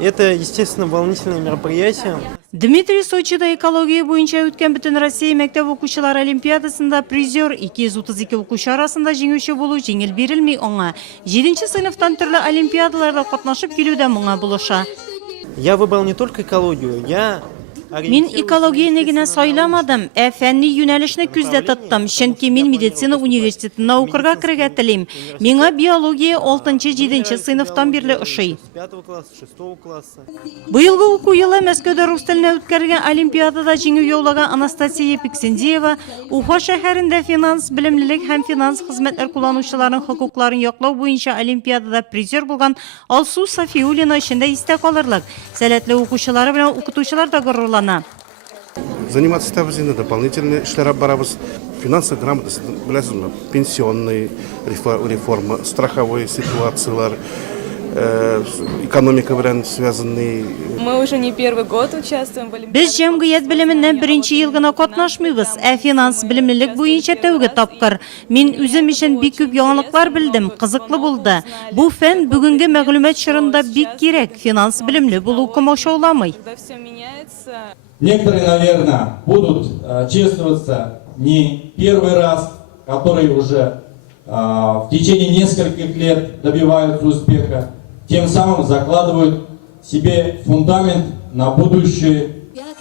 Это, естественно, волнительное мероприятие. Дмитрий Сочида экология боюнча өткен бүтін Россия мектеп оқушылар олимпиадасында призер 232 оқушы арасында жеңүүчү болуу жеңил берилмей оңа. 7-ші сыйныфтан түрлі олимпиадаларда катнашып келүүдө муңа болуша. Я выбрал не только экологию, я... Мен экологияны генә сайламадым, фәнни юнәлешне күздә тоттым, чөнки мин медицина университетына укырга керергә телим. Миңа биология 6-7 сыйныфтан бирле ошый. 5 класса, 6 класса. Быелгы уку елы Мәскәүдә рус теленә үткәрелгән олимпиадада җиңү яулаган Анастасия Пиксендеева Уфа шәһәрендә финанс белемлелек һәм финанс хезмәтләр кулланучыларның хокукларын яклау буенча олимпиадада призер булган Алсу Сафиуллина өчен дә истә калырлык. Сәләтле укучылары белән укытучылар да горурлана. Заниматься табызында дополнительные эшләр барабыз. Финансовая грамотность, беләсезме, пенсионный реформа, страховые ситуациялар, экономика белән связанный. Мы уже не первый год участвуем в олимпиаде. Без җәмгыять белеменнән беренче ел гына катнашмыйбыз, финанс белемлелек буенча тәүге тапкыр. Мин үзем өчен бик күп яңалыклар белдем, кызыклы булды. Бу фән бүгенге мәгълүмат чорында бик кирәк, финанс белемле булу комачауламый. Когда все меняется. Некоторые, наверное, будут чествоваться не первый раз, которые уже в течение нескольких лет добиваются успеха, тем самым закладывают себе фундамент на будущее.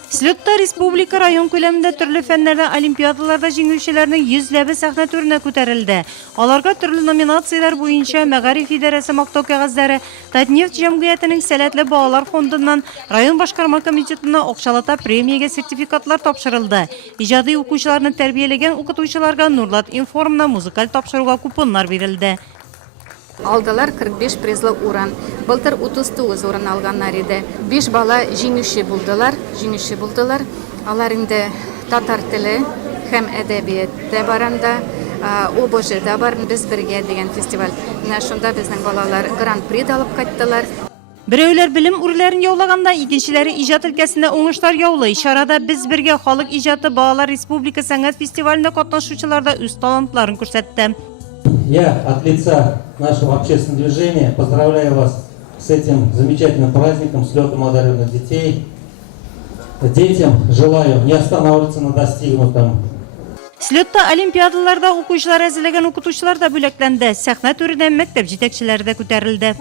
Слетта республика район күләмендә төрле фәннәрдә олимпиадаларда җиңүчеләрнең йөзләбе сәхнә түренә күтәрелде. Аларга төрле номинацияләр буенча Мәгариф идарәсе мактау кәгазьләре, Татнефть җәмгыятенең сәләтле балалар фондыннан район башкарма комитетына акчалата премиягә сертификатлар тапшырылды. Иҗади укучыларны тәрбияләгән укытучыларга Нурлат информна музыкаль тапшыруга купоннар бирелде. Алдылар 45 призлы урын. Былтыр 39 урын алганнар иде. 5 бала җиңүче булдылар. Алар инде татар теле һәм әдәбиятта баранда, ОБЖда бар без бергә дигән фестиваль. Менә шунда безнең балалар гран-при алып кайттылар. Біреулер білім үрлерін яулаганда, икенчеләре иҗат өлкәсендә уңышлар яулый. Чарада без бергә халык иҗаты балалар республика сәнгать фестивалендә катнашучылар да үз талантларын күрсәтте. Я от лица нашего общественного движения поздравляю вас с этим замечательным праздником, слетом одаренных детей. Детям желаю не останавливаться на достигнутом. Слетта олимпиадаларда укучылар әзерләгән укытучылар да бүләкләнде. Сәхнә түренә мәктәп җитәкчеләре дә күтәрелде.